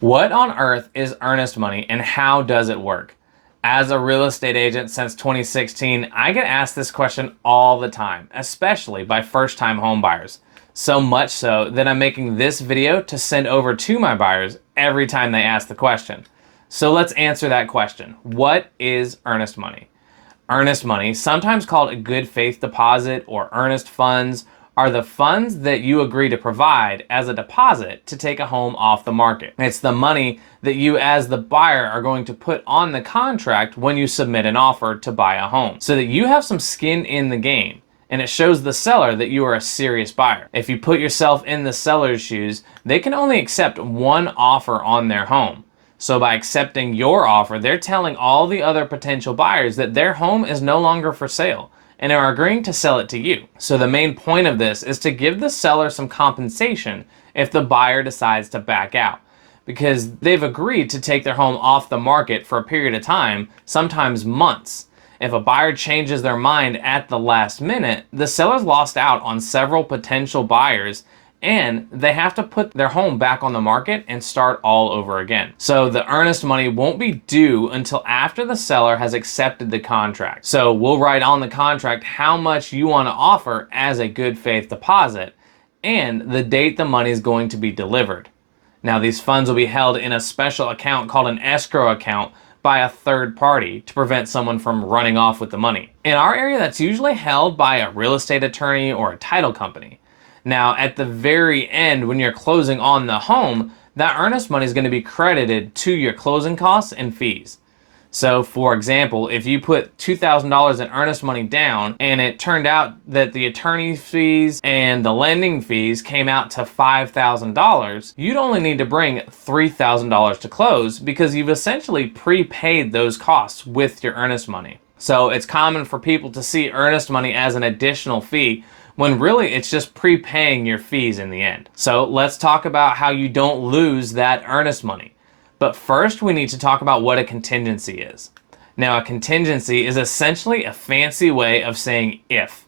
What on earth is earnest money and how does it work? As a real estate agent since 2016, I get asked this question all the time, especially by first-time home buyers. So much so that I'm making this video to send over to my buyers every time they ask the question. So let's answer that question. What is earnest money? Earnest money, sometimes called a good faith deposit or earnest funds, are the funds that you agree to provide as a deposit to take a home off the market. It's the money that you as the buyer are going to put on the contract when you submit an offer to buy a home, so that you have some skin in the game and it shows the seller that you are a serious buyer. If you put yourself in the seller's shoes, they can only accept one offer on their home. So by accepting your offer, they're telling all the other potential buyers that their home is no longer for sale and are agreeing to sell it to you. So the main point of this is to give the seller some compensation if the buyer decides to back out, because they've agreed to take their home off the market for a period of time, sometimes months. If a buyer changes their mind at the last minute, the seller's lost out on several potential buyers and they have to put their home back on the market and start all over again. So the earnest money won't be due until after the seller has accepted the contract. So we'll write on the contract how much you want to offer as a good faith deposit and the date the money is going to be delivered. Now these funds will be held in a special account called an escrow account by a third party to prevent someone from running off with the money. In our area, that's usually held by a real estate attorney or a title company. Now, at the very end, when you're closing on the home, that earnest money is going to be credited to your closing costs and fees. So, for example, if you put $2,000 in earnest money down and it turned out that the attorney fees and the lending fees came out to $5,000, you'd only need to bring $3,000 to close because you've essentially prepaid those costs with your earnest money. So it's common for people to see earnest money as an additional fee when really it's just prepaying your fees in the end. So let's talk about how you don't lose that earnest money. But first we need to talk about what a contingency is. Now a contingency is essentially a fancy way of saying if.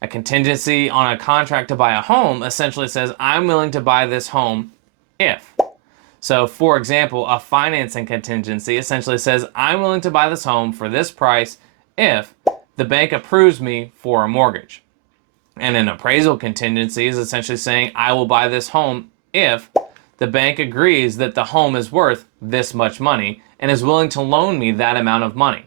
A contingency on a contract to buy a home essentially says, I'm willing to buy this home if. So for example, a financing contingency essentially says, I'm willing to buy this home for this price if the bank approves me for a mortgage. And an appraisal contingency is essentially saying, I will buy this home if the bank agrees that the home is worth this much money and is willing to loan me that amount of money.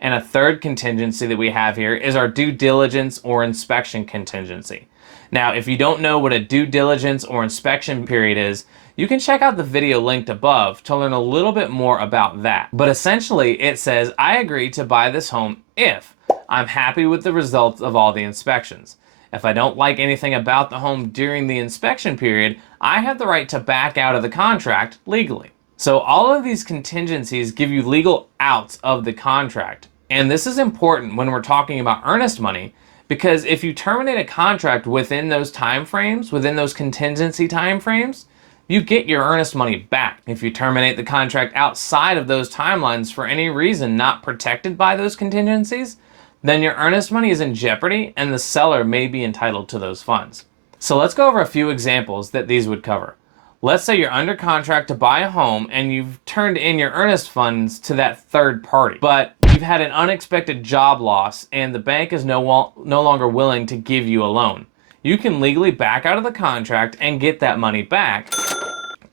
And a third contingency that we have here is our due diligence or inspection contingency. Now, if you don't know what a due diligence or inspection period is, you can check out the video linked above to learn a little bit more about that. But essentially, it says, I agree to buy this home if I'm happy with the results of all the inspections. If I don't like anything about the home during the inspection period, I have the right to back out of the contract legally. So all of these contingencies give you legal outs of the contract. And this is important when we're talking about earnest money, because if you terminate a contract within those time frames, within those contingency time frames, you get your earnest money back. If you terminate the contract outside of those timelines for any reason not protected by those contingencies, then your earnest money is in jeopardy and the seller may be entitled to those funds. So let's go over a few examples that these would cover. Let's say you're under contract to buy a home and you've turned in your earnest funds to that third party, but you've had an unexpected job loss and the bank is no longer willing to give you a loan. You can legally back out of the contract and get that money back.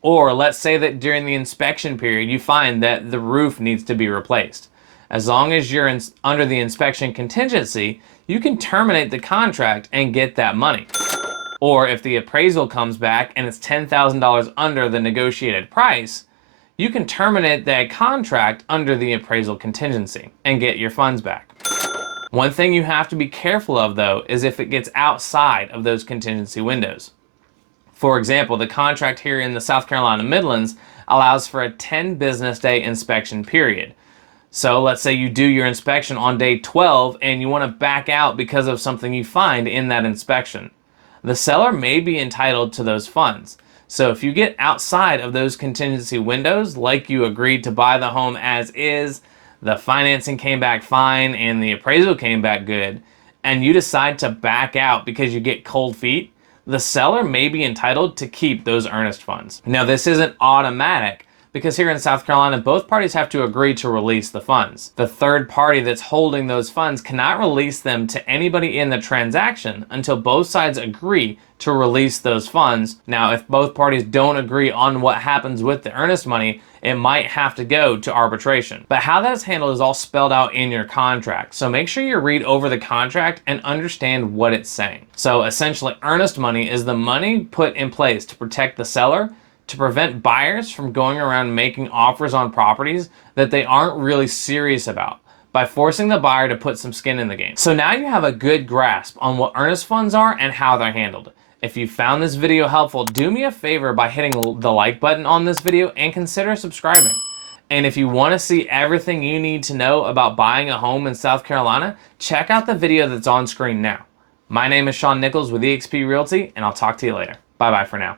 Or let's say that during the inspection period you find that the roof needs to be replaced. As long as you're under the inspection contingency, you can terminate the contract and get that money. Or if the appraisal comes back and it's $10,000 under the negotiated price, you can terminate that contract under the appraisal contingency and get your funds back. One thing you have to be careful of though is if it gets outside of those contingency windows. For example, the contract here in the South Carolina Midlands allows for a 10 business day inspection period. So let's say you do your inspection on day 12 and you want to back out because of something you find in that inspection. The seller may be entitled to those funds. So if you get outside of those contingency windows, like you agreed to buy the home as is, the financing came back fine and the appraisal came back good, and you decide to back out because you get cold feet, the seller may be entitled to keep those earnest funds. Now, this isn't automatic, because here in South Carolina, both parties have to agree to release the funds. The third party that's holding those funds cannot release them to anybody in the transaction until both sides agree to release those funds. Now, if both parties don't agree on what happens with the earnest money, it might have to go to arbitration. But how that's handled is all spelled out in your contract. So make sure you read over the contract and understand what it's saying. So essentially, earnest money is the money put in place to protect the seller, to prevent buyers from going around making offers on properties that they aren't really serious about, by forcing the buyer to put some skin in the game. So now you have a good grasp on what earnest funds are and how they're handled. If you found this video helpful, do me a favor by hitting the like button on this video and consider subscribing. And if you want to see everything you need to know about buying a home in South Carolina, check out the video that's on screen now. My name is Shaun Nichols with eXp Realty, and I'll talk to you later. Bye-bye for now.